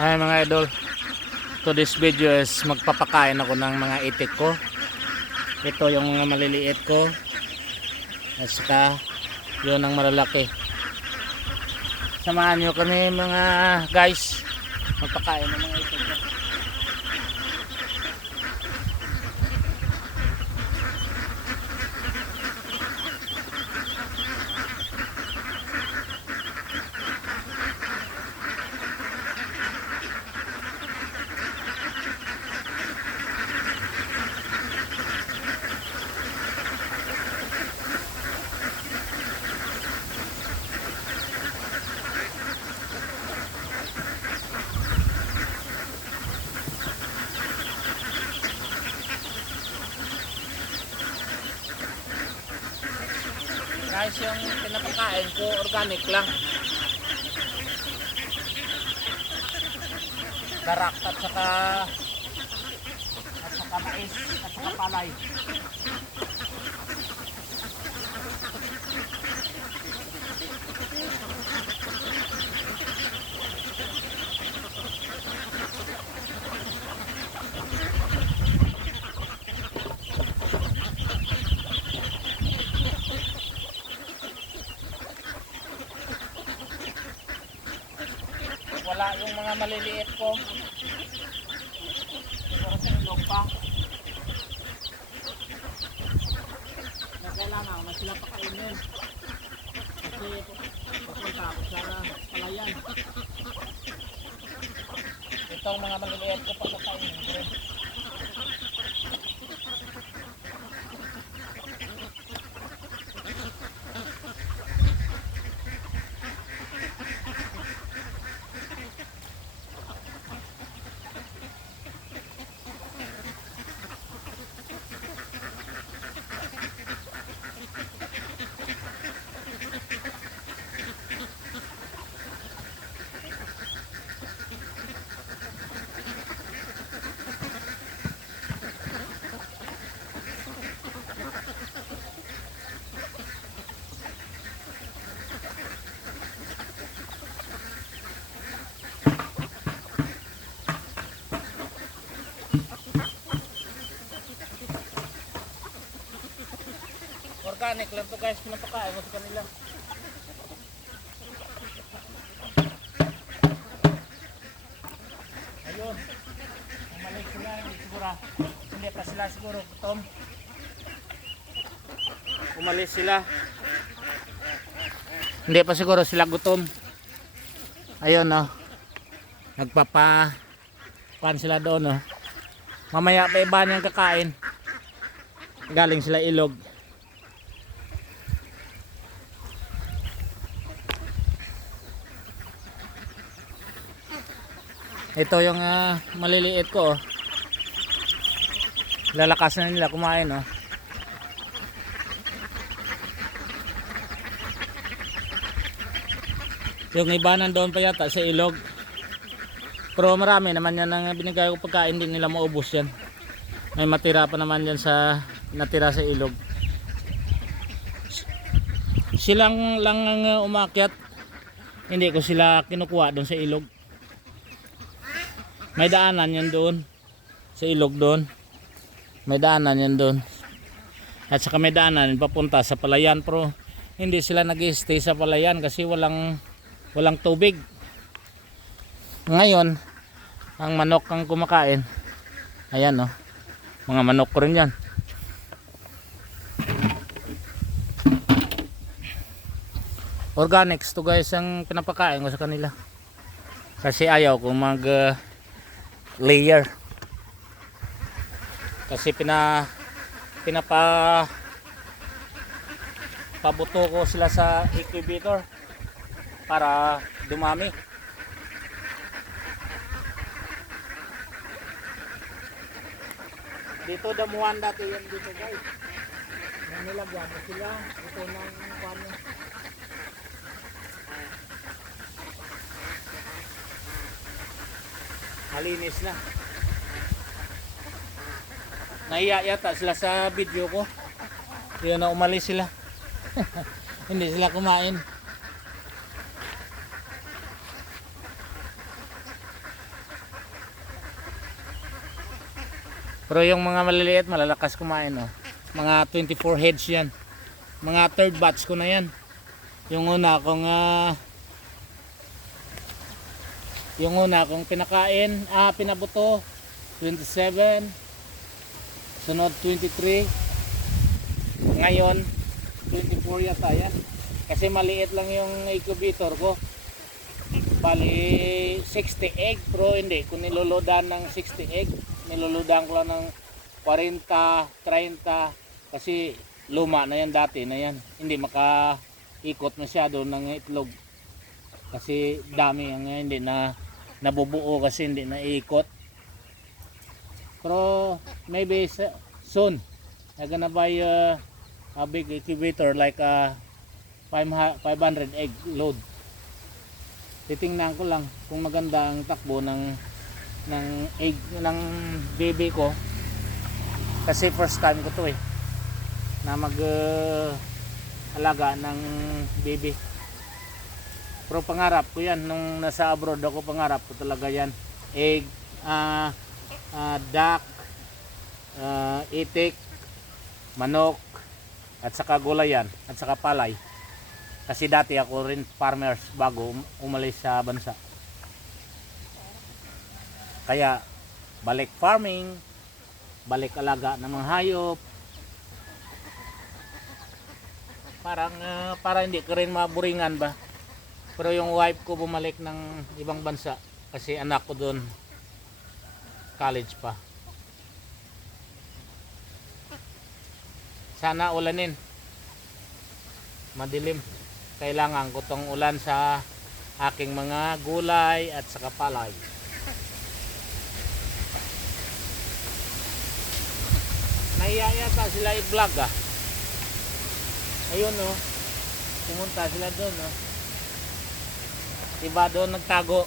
Ay mga idol, to this video is magpapakain ako ng mga itik ko. Ito yung mga maliliit ko at saka yun ang malalaki. Samahan nyo kami mga guys, magpakain ng mga itik ko. Guys, yung pinapakain ko organic lang. Darak at saka mais at saka palay. Wala yung mga maliliit ko. Siguro sa ilog pa. Kailangan na sila pakainin. Kasi papunta ako sa palayan. Itong mga maliliit ko pagkakainin ko rin. Organic lang to guys, pinapakain mo sa kanila. Ayun, umalik sila, hindi pa sila siguro gutom. Umalis sila, hindi pa siguro sila gutom. Ayun oh, nagpapapan sila doon oh. Mamaya pa iba niyang kakain, galing sila ilog. Ito yung maliliit ko oh. Lalakas na nila kumain oh. Yung iba nandoon pa yata sa ilog. Pero marami naman yan ang binigay ko pagkain, hindi nila maubos yan. May matira pa naman yan sa natira sa ilog. Silang lang ang umakyat. Hindi ko sila kinukuha doon sa ilog. May daanan yan doon sa ilog doon. May daanan yan doon. At saka may daanan papunta sa palayan, pero hindi sila nag-stay sa palayan kasi walang tubig. Ngayon, ang manok ang kumakain. Ayan oh. Mga manok ko rin yan. Organics to guys ang pinapakain ko sa kanila. Kasi ayaw kong mag layer kasi pabuto ko sila sa incubator para dumami. Dito damuhan dati yan dito guys, nilagyan mo sila ito ng kanya. Malinis na. Nahiya yata sila sa video ko. Yun na, umalis sila. Hindi sila kumain. Pero yung mga maliliit, malalakas kumain, oh. Mga 24 heads yan. Mga third batch ko na yan. Yung una kong pinakain, pinabuto 27, sunod 23, ngayon 24 yata yan. Kasi maliit lang yung incubator ko. Bali 60 egg, pero hindi kung nilolodan ng 60 egg, nilolodan ko lang ng 40, 30 kasi luma na yan, dati na yan. Hindi makaikot masyado ng itlog kasi dami ang hindi na nabubuo kasi hindi na iikot. Pero maybe soon I'm gonna buy a big incubator like a 500 egg load. Titingnan ko lang kung maganda ang takbo ng egg ng baby ko kasi first time ko to na mag alaga ng baby. Pero pangarap ko yan nung nasa abroad ako, pangarap ko talaga yan. Egg, duck, itik, manok, at saka gulayan, at saka palay. Kasi dati ako rin farmers bago umalis sa bansa. Kaya balik farming, balik alaga ng mga hayop. Para hindi ka rin maburingan ba. Pero yung wife ko bumalik ng ibang bansa kasi anak ko doon college pa. Sana ulanin. Madilim. Kailangan ko tong ulan sa aking mga gulay at saka palay. Nahiya yata sila i-vlog Ayun pumunta sila doon Iba doon nagtago.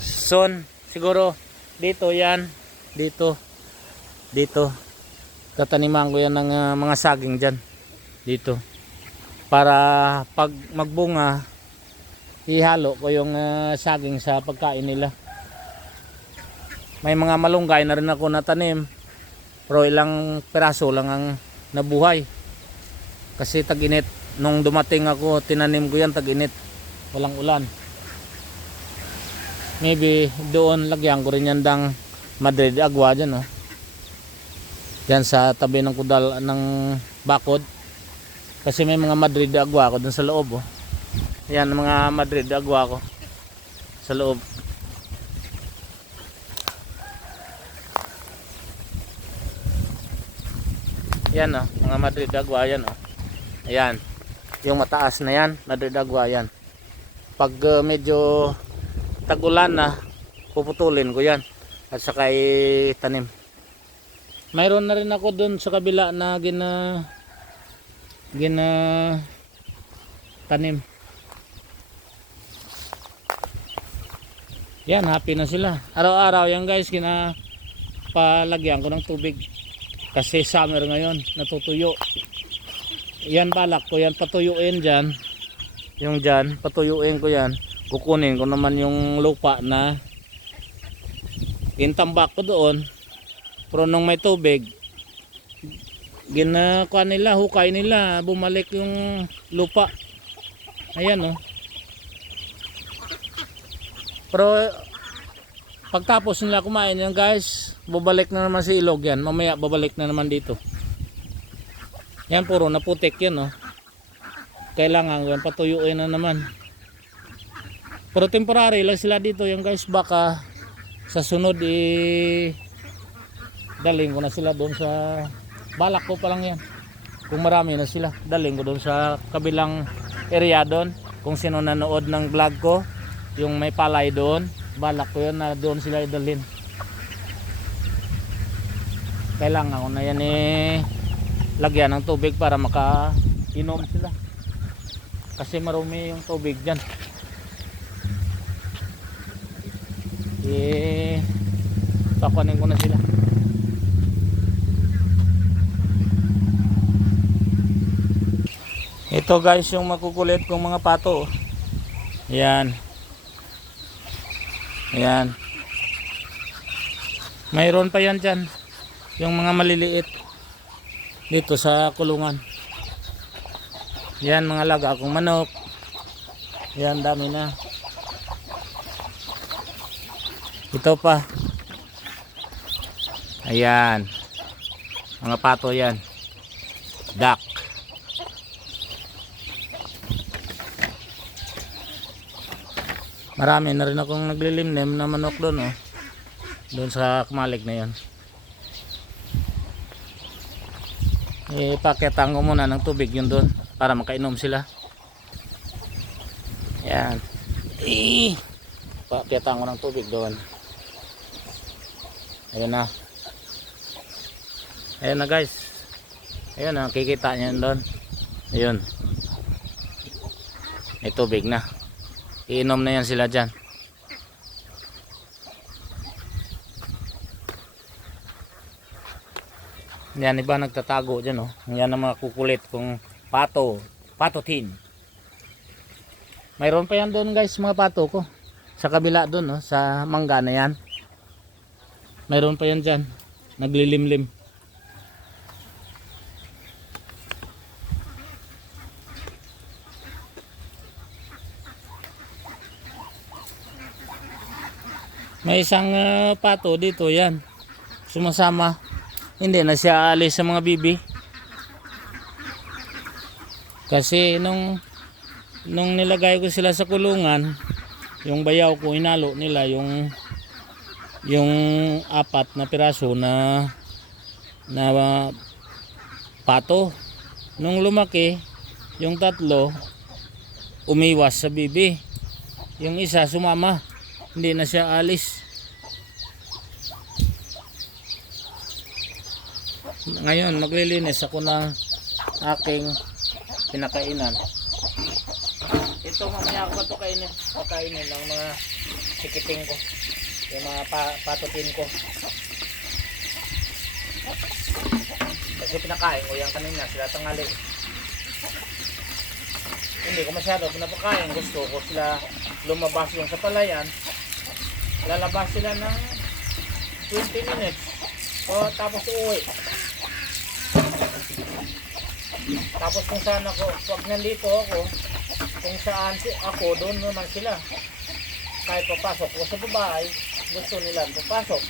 Soon siguro dito yan, dito tataniman ko yan ng mga saging dyan dito para pag magbunga ihalo ko yung saging sa pagkain nila. May mga malunggay na rin ako natanim pero ilang peraso lang ang nabuhay kasi tag-init. Nung dumating ako tinanim ko yan tag-init, walang ulan. Maybe doon lagyan ko rin yan ng Madrid agua dyan yan sa tabi ng kudal ng bakod kasi may mga Madrid agua ko dun sa loob yan mga Madrid agua ko sa loob. Yan mga Madrid agua yan ayan yung mataas na yan Madrid agua yan. Pag medyo tag-ulan na puputulin ko yan at saka itanim. Mayroon na rin ako dun sa kabila na tanim. Yan, happy na sila. Araw-araw yan guys, palagyan ko ng tubig kasi summer ngayon, natutuyo. Yan balak ko yan patuyuin dyan. Yung dyan, patuyuin ko yan. Kukunin ko naman yung lupa na gintambak ko doon. Pero nung may tubig, ginakuha nila, hukay nila, bumalik yung lupa. Ayan Pero pagtapos nila kumain yan guys, babalik na naman sa ilog yan. Mamaya babalik na naman dito. Yan puro naputik yan Kailangan yan patuyuin na naman. Pero temporary lang sila dito yung guys, baka sa sunod daling ko na sila doon sa balak ko pa lang yan. Kung marami na sila, daling ko doon sa kabilang area doon. Kung sino nanood ng vlog ko, yung may palay doon, balak ko yun na doon sila idalhin. Kailangan ko na yan lagyan ng tubig para makainom sila. Kasi marumi yung tubig dyan. Pakuanin ko na sila. Ito guys yung makukulit kong mga pato. Yan. Ayan. Mayroon pa yan dyan. Yung mga maliliit. Dito sa kulungan. Yan mga laga akong manok. Yan dami na. Ito pa. Ayan. Mga pato yan. Duck. Marami na rin akong naglilimlim na manok doon, oh. Doon sa kamalig na yan. Ipakitaan ko muna ng tubig yun doon para makainom sila. Yan. Pakitaan ko ng tubig doon. Ayun na. Ayun na guys. Ayun na, kikita nyo doon. Ayun. May tubig na. Iinom na yan sila dyan. Yan, iba nagtatago dyan, oh. Yan ang mga kukulit kong pato. Patotin. Mayroon pa yan doon guys, mga pato ko. Sa kabila doon, oh, sa mangga na yan. Mayroon pa yan dyan. Naglilimlim. May isang pato dito yan. Sumasama. Hindi na siya alis sa mga bibi. Kasi nung nilagay ko sila sa kulungan, yung bayaw ko inalo nila yung 4 na piraso na pato. Nung lumaki, yung 3 umiwas sa bibi. Yung isa sumama. Hindi na siya alis. Ngayon maglilinis ako ng aking pinakainan. Ito mamaya ako ito pakainin lang mga sikiting ko, yung mga patutin ko. Kasi pinakain ko yan kanina sila tanghali. Hindi ko masyado pinapakain. Gusto ko sila lumabas yung sa palayan. Lalabas sila ng 20 minutes. O tapos uuwi. Tapos kung saan ako, pag nandito ako, kung saan ako, doon naman sila. Kahit papasok ko sa babae, gusto nila papasok.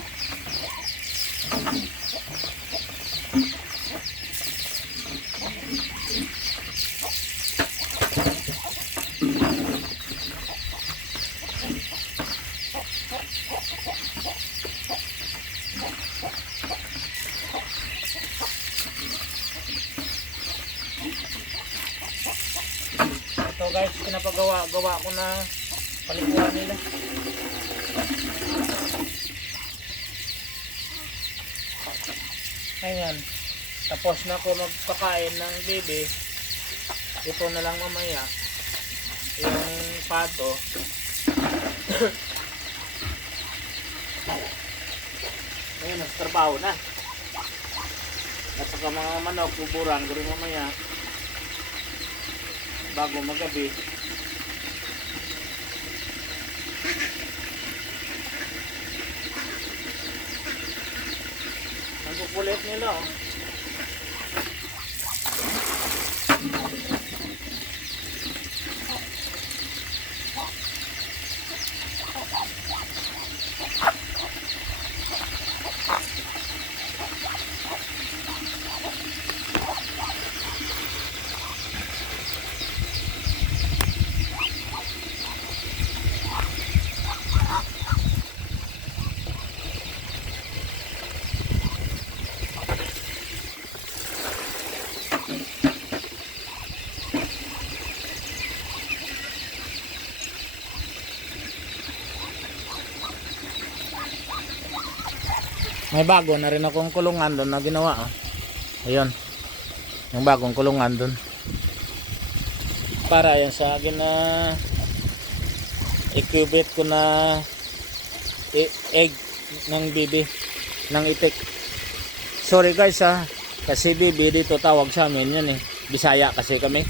Ito guys, pinapagawa ko na palikuan nila. Ayan, tapos na ako magpakain ng baby. Ito na lang mamaya yung pato. Ngayon, nagtrabaho na. At saka mga manok, buburan ko rin mamaya bago magabi. Ang kukulit nila, oh. May bago na rin akong kulungan doon na ginawa, oh. Ayun, yung bagong kulungan doon para yan sa akin na i-cubate ko na egg ng bibi ng itik. Sorry guys, kasi bibi dito tawag sa amin yan, eh. Bisaya kasi kami.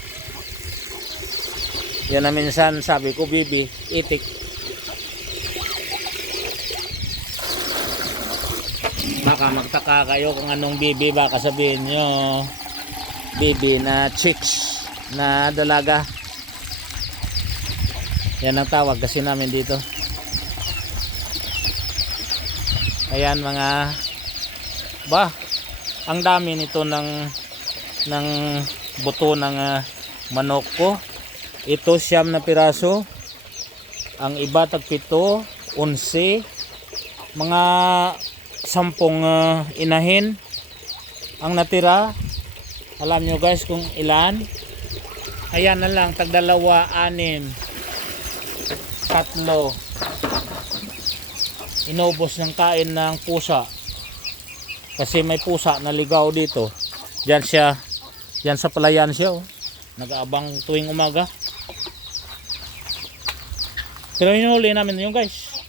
Yan na minsan sabi ko, bibi, itik. Baka magtaka kayo kung anong bibi, baka sabihin nyo bibi na chicks na dalaga. Yan ang tawag kasi namin dito. Ayan mga ang dami nito ng buto ng manok ko. Ito 9 na piraso. Ang iba tag 7, 11, mga 10 inahin ang natira. Alam nyo guys kung ilan? Ayan na lang, tag 2, 6, 3. Inubos ng kain ng pusa. Kasi may pusa na ligaw dito. Diyan siya, diyan sa palayan siya, oh. Nag-aabang tuwing umaga. Pero inuli namin yun guys.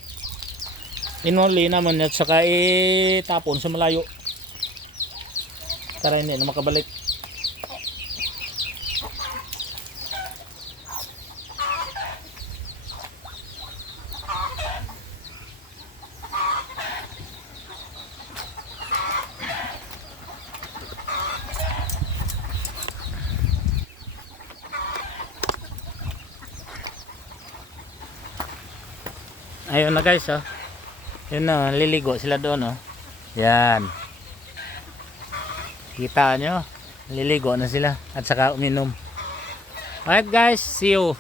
Inuli namin at saka itapon sa malayo. Para hindi na makabalik. Ayun na guys, oh. Yun na, liligo sila doon, oh. Yan. Kita nyo, liligo na sila at saka uminom. Alright guys, see you.